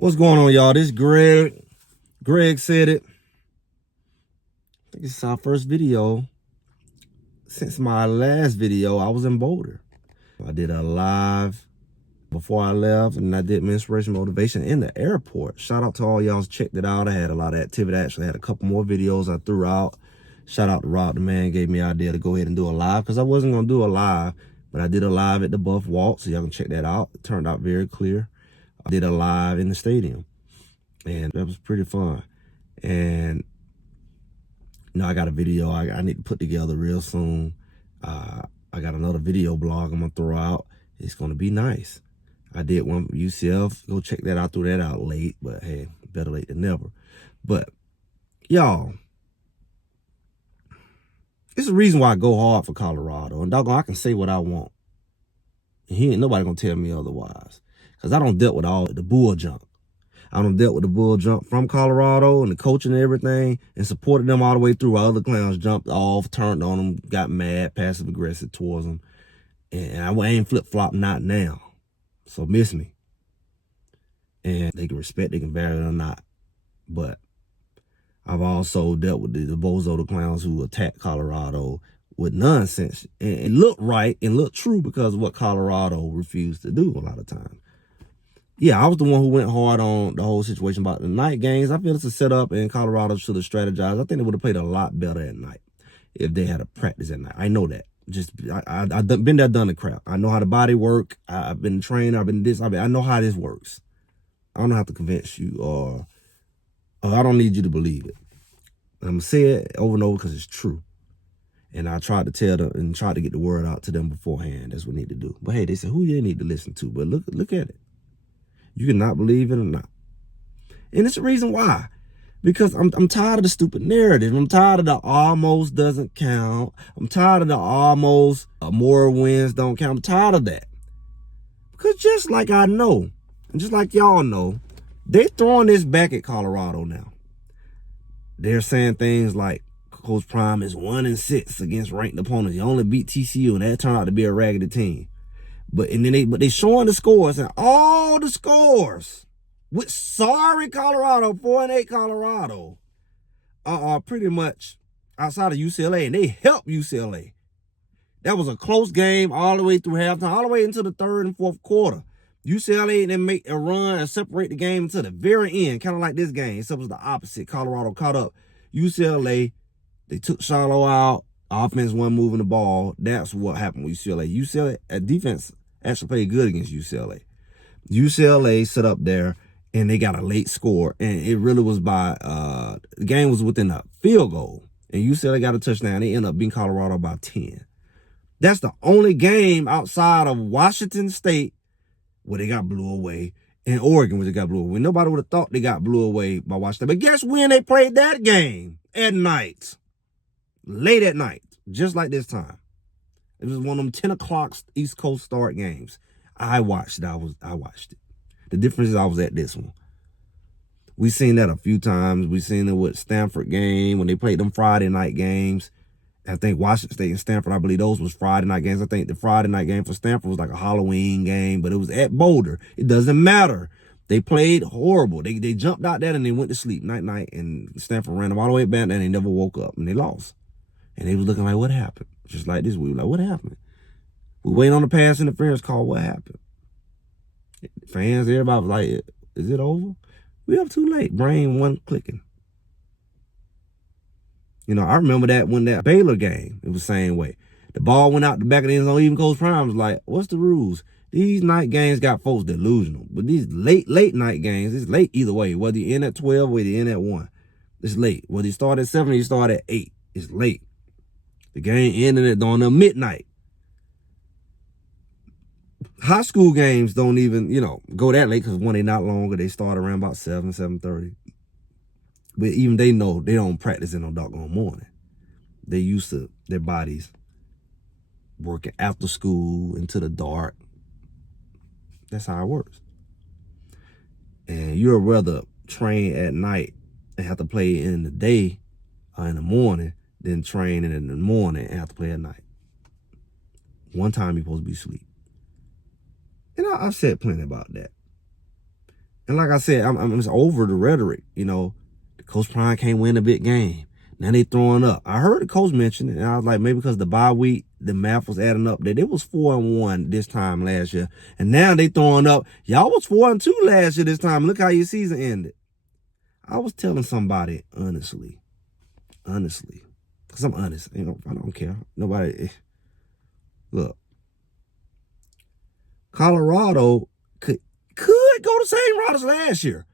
What's going on, y'all? This is Greg. Greg said it. I think this is our first video. Since my last video, I was in Boulder. I did a live before I left, and I did inspiration motivation in the airport. Shout out to all y'all who checked it out. I had a lot of activity. I actually had a couple more videos I threw out. Shout out to Rob, the man gave me the idea to go ahead and do a live, because I wasn't going to do a live, but I did a live at the Buff Walk, so y'all can check that out. It turned out very clear. I did a live in the stadium, and that was pretty fun. And I got a video I need to put together real soon. I got another video blog I'm gonna throw out. It's gonna be nice. I did one for UCF. Go check that out. Threw that out late, but hey, better late than never. But y'all, it's the reason why I go hard for Colorado. And doggone, I can say what I want, and he ain't nobody gonna tell me otherwise. Cause I don't deal with all the bull junk. I done dealt with the bull jump from Colorado and the coaching and everything, and supported them all the way through. While other clowns jumped off, turned on them, got mad, passive aggressive towards them. And I ain't flip-flop, not now. So miss me. And they can respect, they can vary it or not. But I've also dealt with the bozo, the clowns who attack Colorado with nonsense. And it looked right and looked true because of what Colorado refused to do a lot of times. Yeah, I was the one who went hard on the whole situation about the night games. I feel it's a setup, and Colorado should have strategized. I think they would have played a lot better at night if they had a practice at night. I know that. I've been there, done the crap. I know how the body work. I've been trained. I've been this. I know how this works. I don't have to convince you, or I don't need you to believe it. I'm going to say it over and over because it's true. And I tried to tell them and try to get the word out to them beforehand. That's what we need to do. But hey, they said, who you need to listen to? But look at it. You cannot believe it or not. And it's the reason why. Because I'm tired of the stupid narrative. I'm tired of the almost doesn't count. I'm tired of the almost more wins don't count. I'm tired of that. Because just like I know, and just like y'all know, they throwing this back at Colorado now. They're saying things like Coach Prime is 1-6 against ranked opponents. He only beat TCU, and that turned out to be a raggedy team. But they showing the scores, and all the scores with sorry Colorado, 4-8 Colorado, are pretty much outside of UCLA, and they help UCLA. That was a close game all the way through halftime, all the way into the third and fourth quarter. UCLA then make a run and separate the game to the very end, kind of like this game, except it was the opposite. Colorado caught up. UCLA, they took Charlo out. Offense wasn't moving the ball. That's what happened with UCLA. UCLA at defense actually played good against UCLA. UCLA set up there, and they got a late score, and it really was by the game was within a field goal, and UCLA got a touchdown. They ended up beating Colorado by 10. That's the only game outside of Washington State where they got blew away, and Oregon where they got blew away. Nobody would have thought they got blew away by Washington. But guess when they played that game? At night. Late at night, just like this time. It was one of them 10 o'clock East Coast start games. I watched it. I watched it. The difference is I was at this one. We've seen that a few times. We've seen it with Stanford game when they played them Friday night games. I think Washington State and Stanford, I believe those was Friday night games. I think the Friday night game for Stanford was like a Halloween game, but it was at Boulder. It doesn't matter. They played horrible. They jumped out there and they went to sleep night, and Stanford ran them all the way back, and they never woke up, and they lost. And they was looking like, what happened? Just like this, we were like, what happened? We waiting on the pass interference call. What happened? Fans, everybody was like, is it over? We up too late. Brain wasn't clicking. I remember that when that Baylor game, it was the same way. The ball went out the back of the end zone. Even Coach Prime was like, what's the rules? These night games got folks delusional. But these late night games, it's late either way. Whether you end at 12 or you end at 1. It's late. Whether you start at 7 or you start at 8. It's late. The game ended on the midnight. High school games don't even, go that late because one, they not longer. They start around about 7:30. But even they know they don't practice in no doggone morning. They used to their bodies working after school into the dark. That's how it works. And you'd rather train at night and have to play in the day or in the morning than train in the morning and have to play at night. One time you're supposed to be asleep. And I've said plenty about that. And like I said, I'm just over the rhetoric. You know, Coach Prime can't win a big game. Now they throwing up. I heard the coach mention it, and I was like, maybe because the bye week, the math was adding up that it was 4-1 this time last year. And now they throwing up. Y'all was 4-2 last year this time. Look how your season ended. I was telling somebody honestly, because I'm honest. You know, I don't care. Nobody. Look, Colorado could go the same route as last year.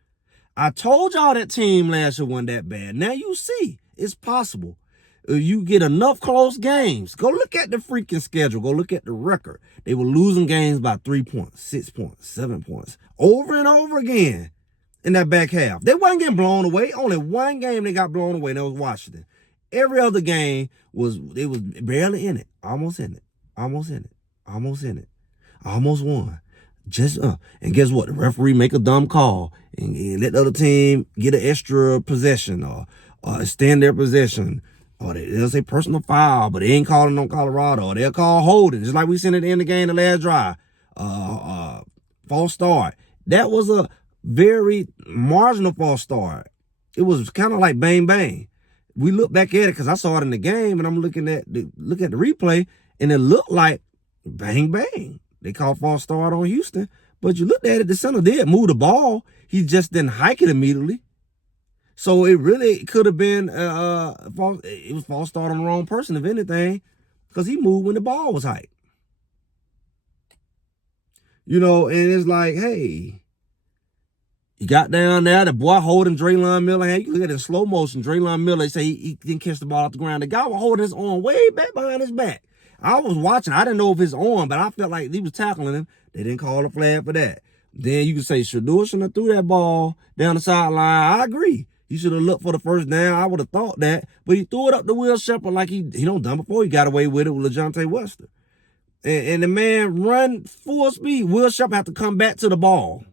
I told y'all that team last year wasn't that bad. Now you see, it's possible. If you get enough close games, go look at the freaking schedule. Go look at the record. They were losing games by 3 points, 6 points, 7 points, over and over again in that back half. They wasn't getting blown away. Only one game they got blown away, and that was Washington. Every other game was barely in it, almost in it, almost in it, almost in it, almost won. Just and guess what? The referee make a dumb call and let the other team get an extra possession or extend their possession, or they'll say personal foul, but they ain't calling on Colorado, or they'll call holding, just like we seen at the end of the game, the last drive. False start. That was a very marginal false start. It was kind of like bang bang. We look back at it because I saw it in the game, and I'm looking at the replay, and it looked like bang bang. They called false start on Houston, but you looked at it, the center did move the ball. He just didn't hike it immediately. So it really could have been false. It was false start on the wrong person, if anything, because he moved when the ball was hiked. You know, and it's like, hey, he got down there, the boy holding Draylon Miller. Hey, you look at it in slow motion. Draylon Miller, they say he didn't catch the ball off the ground. The guy was holding his arm way back behind his back. I was watching. I didn't know if his arm, but I felt like he was tackling him. They didn't call a flag for that. Then you can say Shedeur shouldn't have threw that ball down the sideline. I agree. He should have looked for the first down. I would have thought that. But he threw it up to Will Shepherd like he don't done before. He got away with it with LaJohntay Wester. And the man run full speed. Will Shepherd have to come back to the ball.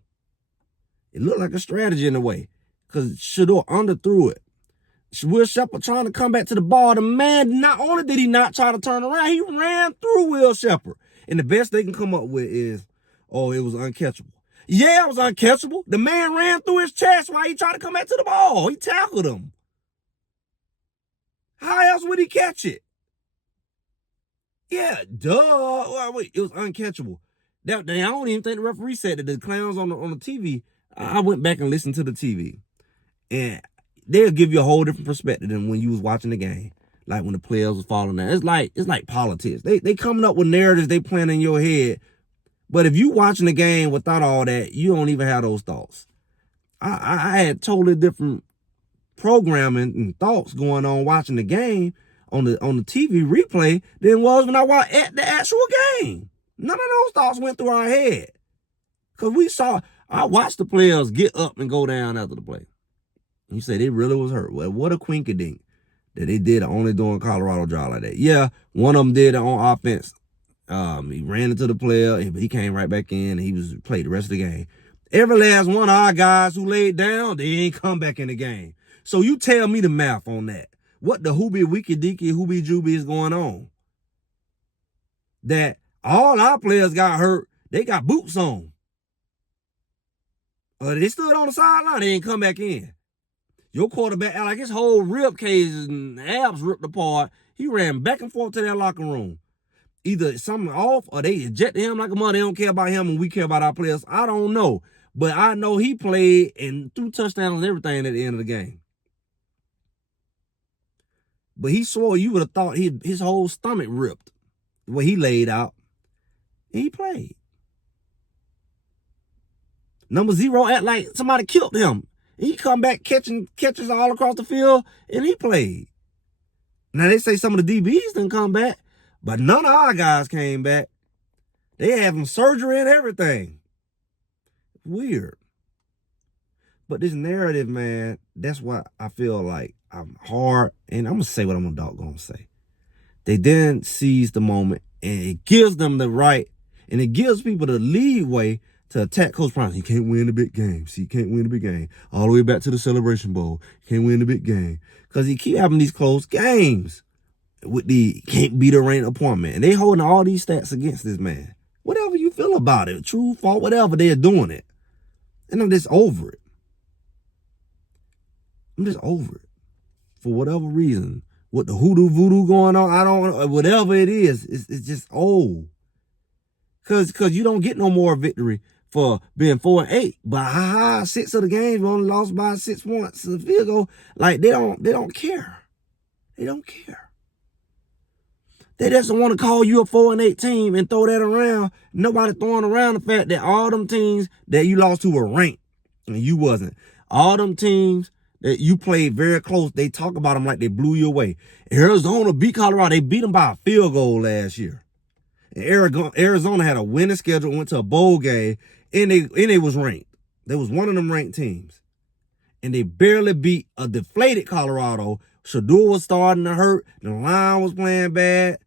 It looked like a strategy in a way, because Shedeur underthrew it. Will Shepherd trying to come back to the ball. The man, not only did he not try to turn around, he ran through Will Shepherd. And the best they can come up with is, oh, it was uncatchable. Yeah, it was uncatchable. The man ran through his chest while he tried to come back to the ball. He tackled him. How else would he catch it? Yeah, duh. Wait, it was uncatchable. I don't even think the referee said that. The clowns on the TV, I went back and listened to the TV. And they'll give you a whole different perspective than when you was watching the game. Like when the players was falling down. It's like politics. They coming up with narratives they playing in your head. But if you watching the game without all that, you don't even have those thoughts. I had totally different programming and thoughts going on watching the game on the TV replay than was when I watched at the actual game. None of those thoughts went through our head. Because I watched the players get up and go down after the play. You say they really was hurt. Well, what a quinkadink that they did only doing Colorado job like that. Yeah, one of them did it on offense. He ran into the player, but he came right back in, and he played the rest of the game. Every last one of our guys who laid down, they ain't come back in the game. So you tell me the math on that. What the hoobie wiki deaky hoobie jubie is going on? That all our players got hurt, they got boots on. They stood on the sideline, they ain't come back in. Your quarterback, like his whole rib cage and abs ripped apart. He ran back and forth to that locker room. Either something off or they ejected him like a mother. They don't care about him and we care about our players. I don't know. But I know he played and threw touchdowns and everything at the end of the game. But he swore you would have thought his whole stomach ripped when he laid out. And he played. Number 0 act like somebody killed him. He come back catches all across the field, and he played. Now, they say some of the DBs didn't come back, but none of our guys came back. They having surgery and everything. Weird. But this narrative, man, that's what I feel like I'm hard, and I'm going to say what I'm going to say. They then seize the moment, and it gives them the right, and it gives people the leeway to attack Coach Prime. He can't win the big games. He can't win the big game. All the way back to the Celebration Bowl. He can't win the big game. Because he keep having these close games with the can't beat a ranked appointment. And they holding all these stats against this man. Whatever you feel about it, true, false, whatever, they're doing it. And I'm just over it. I'm just over it. For whatever reason. What the hoodoo voodoo going on, I don't know. Whatever it is, it's just old. Cause you don't get no more victory for being 4-8. But 6 of the games we only lost by 6 points. The field goal, like they don't care. They don't care. They just want to call you a 4-8 team and throw that around. Nobody throwing around the fact that all them teams that you lost to were ranked and you wasn't. All them teams that you played very close, they talk about them like they blew you away. Arizona beat Colorado. They beat them by a field goal last year. And Arizona had a winning schedule, went to a bowl game, and they was ranked. They was one of them ranked teams. And they barely beat a deflated Colorado. Shador was starting to hurt. The line was playing bad.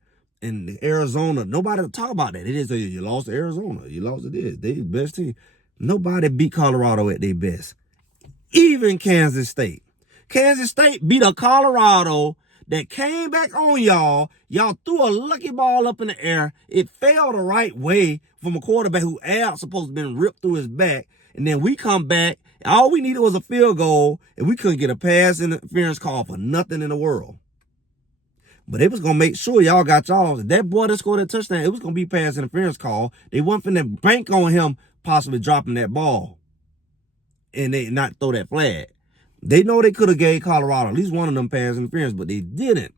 And Arizona, nobody talk about that. They didn't say, you lost to Arizona. You lost to this. They the best team. Nobody beat Colorado at their best. Even Kansas State. Kansas State beat a Colorado that came back on y'all. Y'all threw a lucky ball up in the air. It fell the right way from a quarterback who supposed to have been ripped through his back. And then we come back. All we needed was a field goal, and we couldn't get a pass interference call for nothing in the world. But they was going to make sure y'all got y'all. That boy that scored that touchdown, it was going to be pass interference call. They wasn't finna bank on him possibly dropping that ball and they not throw that flag. They know they could have gave Colorado at least one of them pass interference, but they didn't.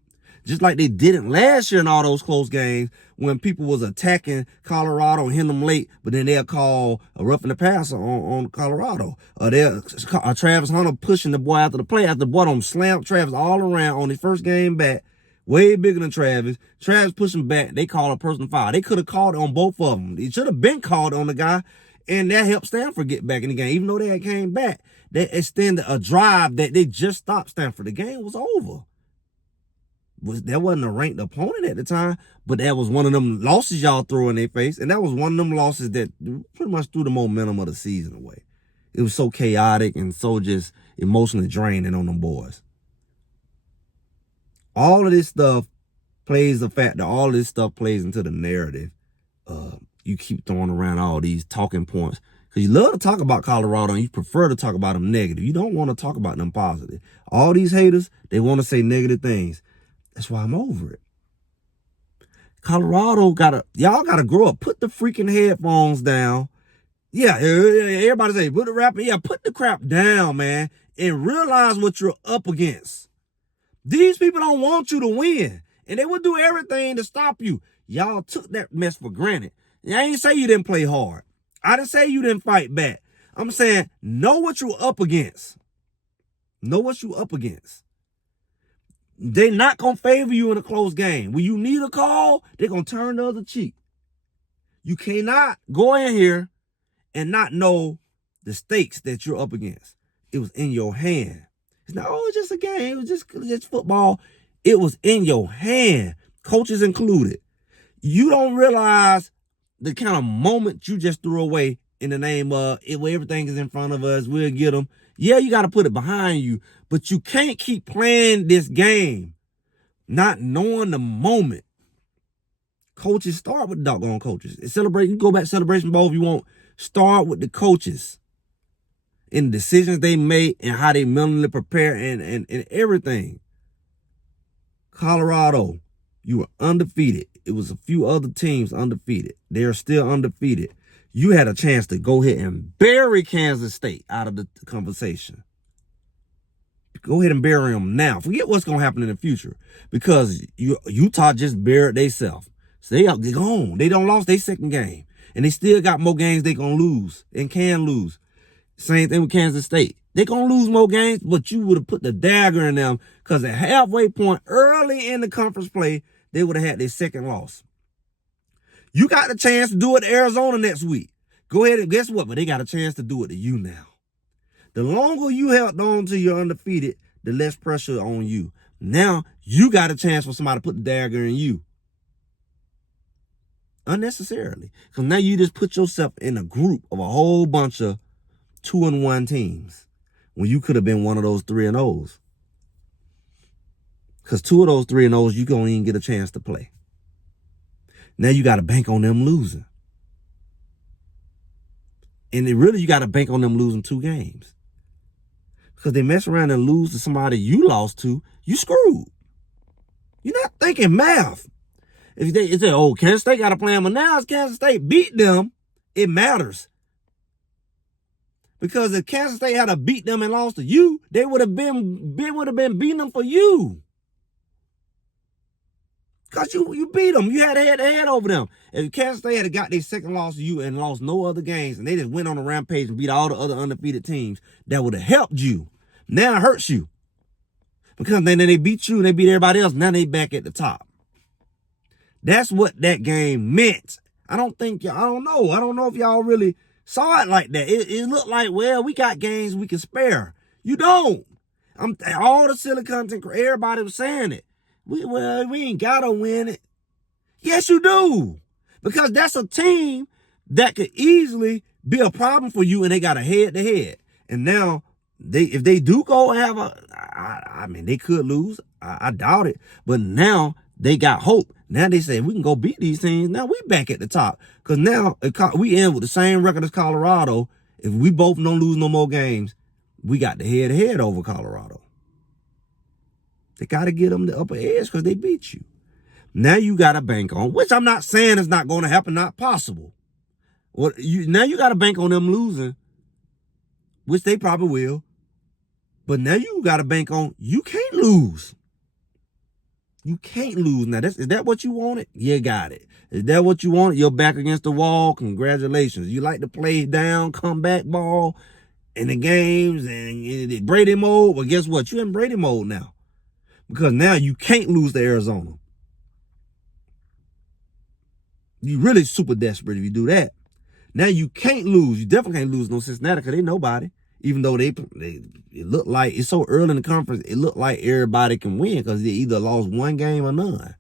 Just like they didn't last year in all those close games when people was attacking Colorado and hitting them late, but then they'll call a roughing the passer on Colorado. Travis Hunter pushing the boy after the play, after the boy don't slam Travis all around on his first game back, way bigger than Travis. Travis pushing back, they call a personal foul. They could have called it on both of them. It should have been called on the guy, and that helped Stanford get back in the game. Even though they had came back, they extended a drive that they just stopped Stanford. The game was over. That wasn't a ranked opponent at the time, but that was one of them losses y'all threw in their face, and that was one of them losses that pretty much threw the momentum of the season away. It was so chaotic and so just emotionally draining on them boys. All of this stuff plays the fact that all of this stuff plays into the narrative. You keep throwing around all these talking points because you love to talk about Colorado and you prefer to talk about them negative. You don't want to talk about them positive. All these haters, they want to say negative things. That's why I'm over it. Colorado y'all gotta grow up. Put the freaking headphones down. Yeah, everybody say, put the rap, yeah, put the crap down, man, and realize what you're up against. These people don't want you to win, and they will do everything to stop you. Y'all took that mess for granted. I ain't say you didn't play hard. I didn't say you didn't fight back. I'm saying, know what you're up against. Know what you're up against. They're not going to favor you in a close game. When you need a call, they're going to turn the other cheek. You cannot go in here and not know the stakes that you're up against. It was in your hand. It's not, it's just a game. It was just football. It was in your hand, coaches included. You don't realize the kind of moment you just threw away in the name of everything is in front of us. We'll get them. Yeah, you got to put it behind you, but you can't keep playing this game not knowing the moment. Coaches, start with the doggone coaches. You go back to Celebration Bowl if you want. Start with the coaches and the decisions they made and how they mentally prepare and everything. Colorado, you were undefeated. It was a few other teams undefeated. They're still undefeated. You had a chance to go ahead and bury Kansas State out of the conversation. Go ahead and bury them now. Forget what's going to happen in the future because Utah just buried themselves. So they're gone. They don't lost their second game. And they still got more games they going to lose and can lose. Same thing with Kansas State. They're going to lose more games, but you would have put the dagger in them because at halfway point early in the conference play, they would have had their second loss. You got the chance to do it to Arizona next week. Go ahead and guess what? But they got a chance to do it to you now. The longer you held on to your undefeated, the less pressure on you. Now, you got a chance for somebody to put the dagger in you. Unnecessarily. Because now you just put yourself in a group of a whole bunch of 2-1 teams when you could have been one of those 3-0s. Because 2 of those 3-0s, you don't even get a chance to play. Now you got to bank on them losing. And you got to bank on them losing 2 games. Because they mess around and lose to somebody you lost to, you screwed. You're not thinking math. If they say, oh, Kansas State got to play them, but now Kansas State beat them, it matters. Because if Kansas State had to beat them and lost to you, they would have been beating them for you. Because you beat them. You had head over them. If Kansas State had got their second loss to you and lost no other games, and they just went on a rampage and beat all the other undefeated teams, that would have helped you. Now it hurts you. Because then they beat you and they beat everybody else. Now they back at the top. That's what that game meant. I don't know if y'all really saw it like that. It looked like, well, we got games we can spare. You don't. All the silly content, everybody was saying it. We ain't gotta win it. Yes, you do. Because that's a team that could easily be a problem for you, and they got a head-to-head. And now, if they do go have I mean, they could lose. I doubt it. But now, they got hope. Now they say, we can go beat these teams. Now we back at the top. Because now, we end with the same record as Colorado. If we both don't lose no more games, we got the head-to-head over Colorado. They got to get them the upper edge because they beat you. Now you got to bank on, which I'm not saying is not going to happen, not possible. Now you got to bank on them losing, which they probably will. But now you got to bank on, you can't lose. You can't lose. Now, is that what you wanted? You got it. Is that what you wanted? You're back against the wall. Congratulations. You like to play down, comeback ball in the games and Brady mode. Well, guess what? You're in Brady mode now. Because now you can't lose to Arizona. You really super desperate if you do that. Now you can't lose. You definitely can't lose no Cincinnati because they nobody. Even though it looked like it's so early in the conference, it looked like everybody can win because they either lost one game or none.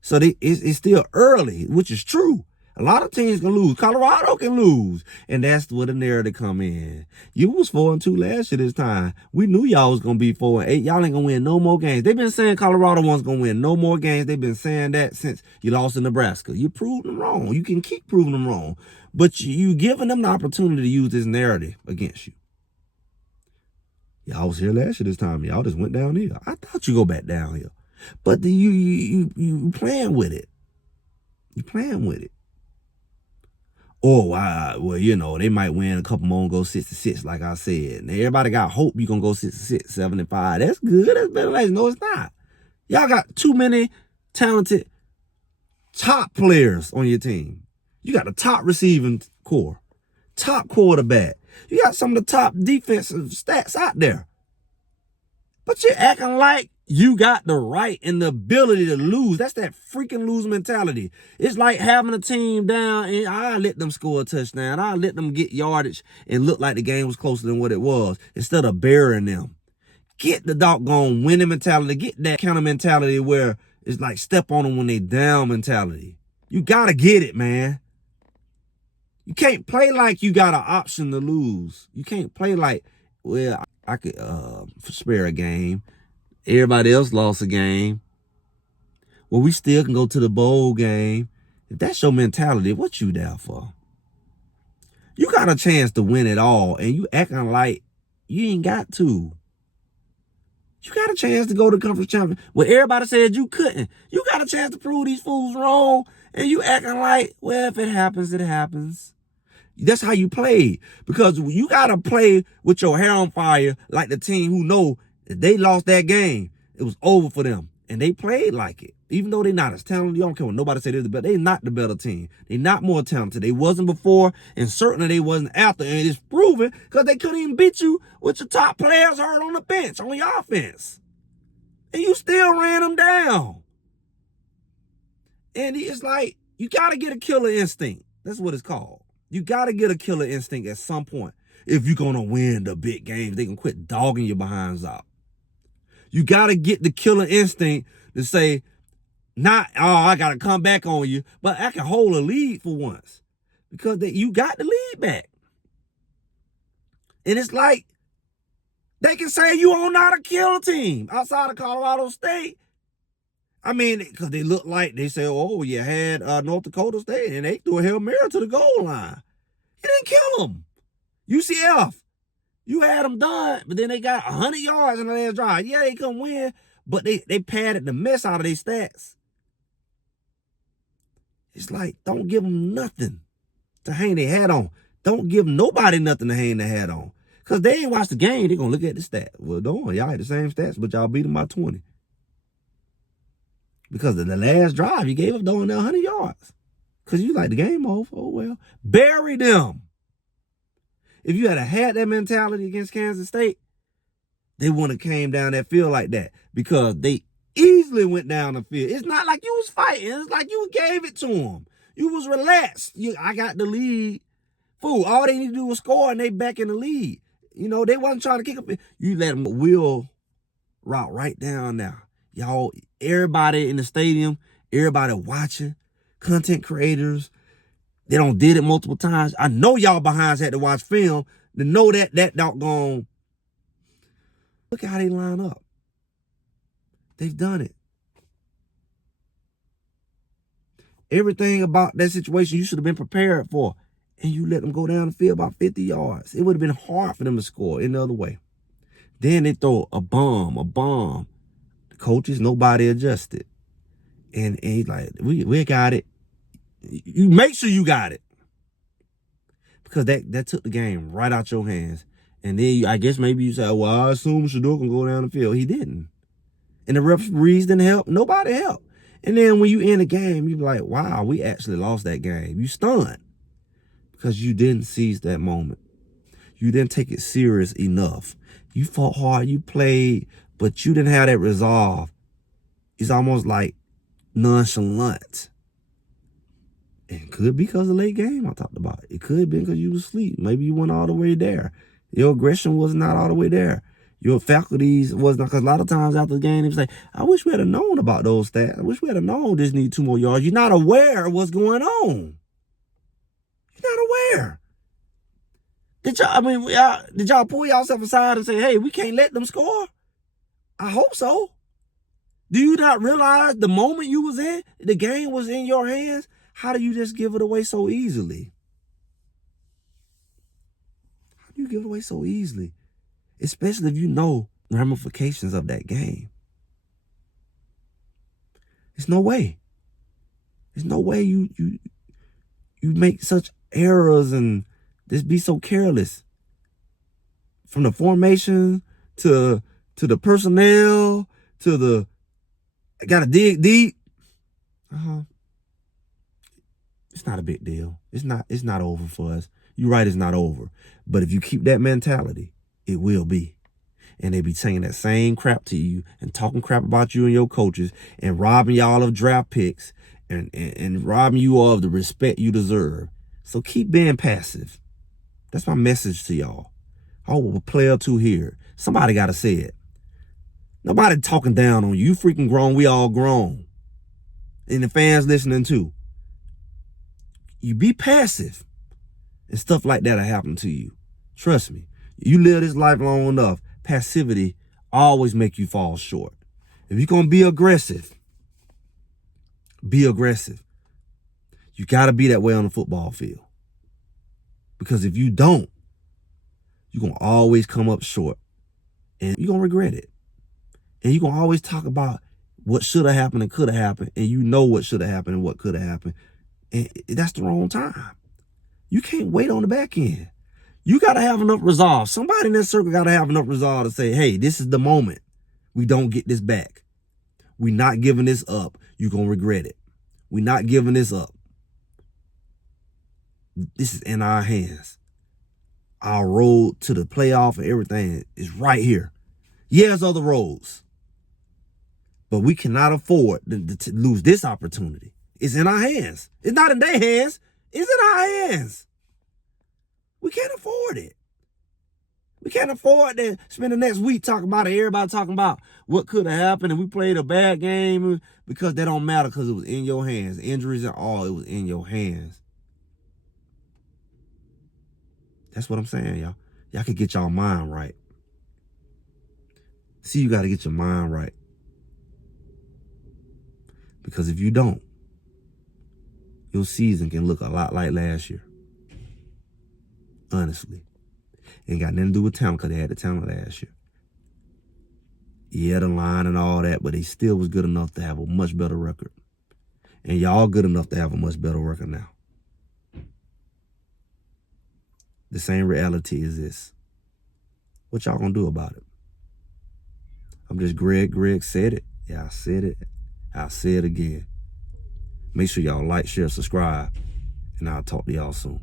So it's still early, which is true. A lot of teams can lose. Colorado can lose. And that's where the narrative come in. You was 4-2 last year this time. We knew y'all was going to be 4-8. Y'all ain't going to win no more games. They've been saying Colorado wasn't going to win no more games. They've been saying that since you lost in Nebraska. You proved them wrong. You can keep proving them wrong. But you giving them the opportunity to use this narrative against you. Y'all was here last year this time. Y'all just went down here. I thought you go back down here. But you playing with it. You playing with it. Oh, well, you know, they might win a couple more and go 6-6, like I said. And everybody got hope you're going to go 6-6, 7-5. That's good. That's better than no, it's not. Y'all got too many talented top players on your team. You got the top receiving core, top quarterback. You got some of the top defensive stats out there. But you're acting like you got the right and the ability to lose. That's that freaking lose mentality. It's like having a team down and I let them score a touchdown. I let them get yardage and look like the game was closer than what it was instead of burying them. Get the doggone winning mentality. Get that counter mentality where it's like step on them when they down mentality. You got to get it, man. You can't play like you got an option to lose. You can't play like, well, I could spare a game. Everybody else lost a game. Well, we still can go to the bowl game. If that's your mentality, what you there for? You got a chance to win it all, and you acting like you ain't got to. You got a chance to go to the conference champion. Well, everybody said you couldn't. You got a chance to prove these fools wrong, and you acting like, well, if it happens, it happens. That's how you play. Because you got to play with your hair on fire like the team who know that they lost that game. It was over for them. And they played like it. Even though they're not as talented. You don't care what nobody say they're the better. They're not the better team. They're not more talented. They wasn't before, and certainly they wasn't after. And it's proven because they couldn't even beat you with your top players hurt on the bench, on your offense. And you still ran them down. And it's like, you got to get a killer instinct. That's what it's called. You got to get a killer instinct at some point. If you're going to win the big games, they can quit dogging your behinds out. You got to get the killer instinct to say, not, oh, I got to come back on you, but I can hold a lead for once. Because you got the lead back. And it's like, they can say you are not a killer team outside of Colorado State. I mean, because they look like, they say, oh, you had North Dakota State, and they threw a Hail Mary to the goal line. You didn't kill them. UCF. You had them done, but then they got 100 yards in the last drive. Yeah, they couldn't win, but they padded the mess out of their stats. It's like, don't give them nothing to hang their hat on. Don't give nobody nothing to hang their hat on. Because they ain't watch the game, they're going to look at the stats. Well, don't worry, y'all had the same stats, but y'all beat them by 20. Because of the last drive, you gave up down there 100 yards. Because you like the game over. Oh, well. Bury them. If you had that mentality against Kansas State, they wouldn't have came down that field like that. Because they easily went down the field. It's not like you was fighting. It's like you gave it to them. You was relaxed. I got the lead. Fool, all they need to do was score and they back in the lead. You know, they wasn't trying to kick up. You let them wheel route right down there. Y'all, everybody in the stadium, everybody watching, content creators, they done did it multiple times. I know y'all behinds had to watch film to know that doggone. Look at how they line up. They've done it. Everything about that situation you should have been prepared for. And you let them go down the field about 50 yards. It would have been hard for them to score any other way. Then they throw a bomb. The coaches, nobody adjusted. And he's like, we got it. You make sure you got it. Because that took the game right out your hands. And then I guess maybe you say, well, I assume Shador can go down the field. He didn't. And the referees didn't help. Nobody helped. And then when you end the game, you're like, wow, we actually lost that game. You stunned. Because you didn't seize that moment. You didn't take it serious enough. You fought hard, you played, but you didn't have that resolve. It's almost like nonchalant. It could be because of the late game I talked about. It could be because you was asleep. Maybe you weren't all the way there. Your aggression was not all the way there. Your faculties was not, because a lot of times after the game, they say, I wish we had known about those stats. I wish we had known this need 2 more yards. You're not aware of what's going on. You're not aware. Did y'all pull yourself aside and say, hey, we can't let them score? I hope so. Do you not realize the moment you was in, the game was in your hands? How do you just give it away so easily? How do you give it away so easily? Especially if you know the ramifications of that game. There's no way. There's no way you make such errors and just be so careless. From the formation to the personnel to the gotta dig deep. It's not a big deal. It's not over for us. You're right, it's not over. But if you keep that mentality, it will be. And they be saying that same crap to you and talking crap about you and your coaches and robbing y'all of draft picks and robbing you of the respect you deserve. So keep being passive. That's my message to y'all. Oh, a player to hear. Somebody got to say it. Nobody talking down on you. You freaking grown. We all grown. And the fans listening too. You be passive. And stuff like that will happen to you. Trust me. You live this life long enough. Passivity always make you fall short. If you're going to be aggressive, be aggressive. You got to be that way on the football field. Because if you don't, you're going to always come up short. And you're going to regret it. And you're going to always talk about what should have happened and could have happened. And you know what should have happened and what could have happened. And that's the wrong time. You can't wait on the back end. You got to have enough resolve. Somebody in that circle got to have enough resolve to say, hey, this is the moment. We don't get this back. We're not giving this up. You're going to regret it. We're not giving this up. This is in our hands. Our road to the playoff and everything is right here. Yeah, there's other roads. But we cannot afford to lose this opportunity. It's in our hands. It's not in their hands. It's in our hands. We can't afford it. We can't afford to spend the next week talking about it. Everybody talking about what could have happened and we played a bad game, because that don't matter because it was in your hands. Injuries and all, it was in your hands. That's what I'm saying, y'all. Y'all can get y'all mind right. See, you got to get your mind right. Because if you don't, your season can look a lot like last year. Honestly. Ain't got nothing to do with talent because they had the talent last year. Yeah, the line and all that, but they still was good enough to have a much better record. And y'all good enough to have a much better record now. The same reality is this. What y'all gonna do about it? I'm just Greg. Greg said it. Yeah, I said it. I'll say it again. Make sure y'all like, share, subscribe, and I'll talk to y'all soon.